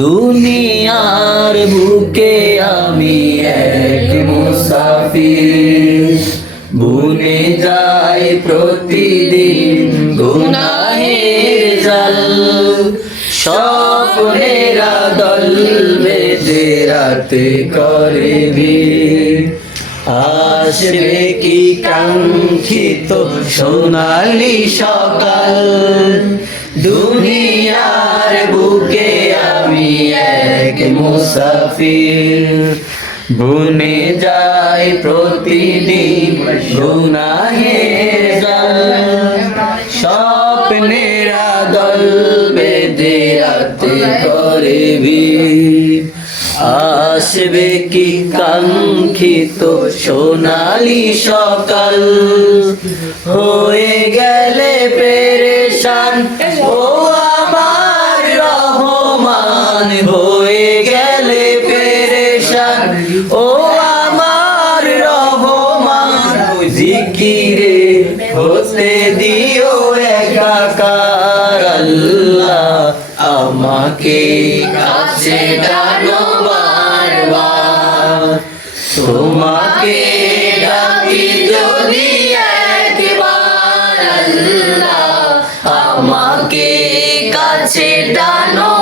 দুনিয়ার বুকে আমি এক মুসাফির, বুনে যাই প্রতিদিন গুনাহের জাল। স্বপ্নেরা দল বেঁধে রাতে করে ভিড়, আসবে কি কাঙ্ক্ষিত সোনালি সকাল। দুনিয়ার বুকে আমি এক মুসাফির, বুনে যাই প্রতিদিন গুনাহের জাল। স্বপ্নেরা দল বেঁধে রাতে করে ভিড়, আসবে কি কাঙ্ক্ষিত সোনালি সকাল। হয়ে গেলে পেরেশান ও আমার রহমান, হয়ে গেলে পেরেশান ও আমার রহমান। জিকিরে হতে দিও একাকার আল্লাহ, আমাকে কাছে টানো বারবার। তোমাকে ডাকি যদি একবার আল্লাহ, আমাকে কাছে টানো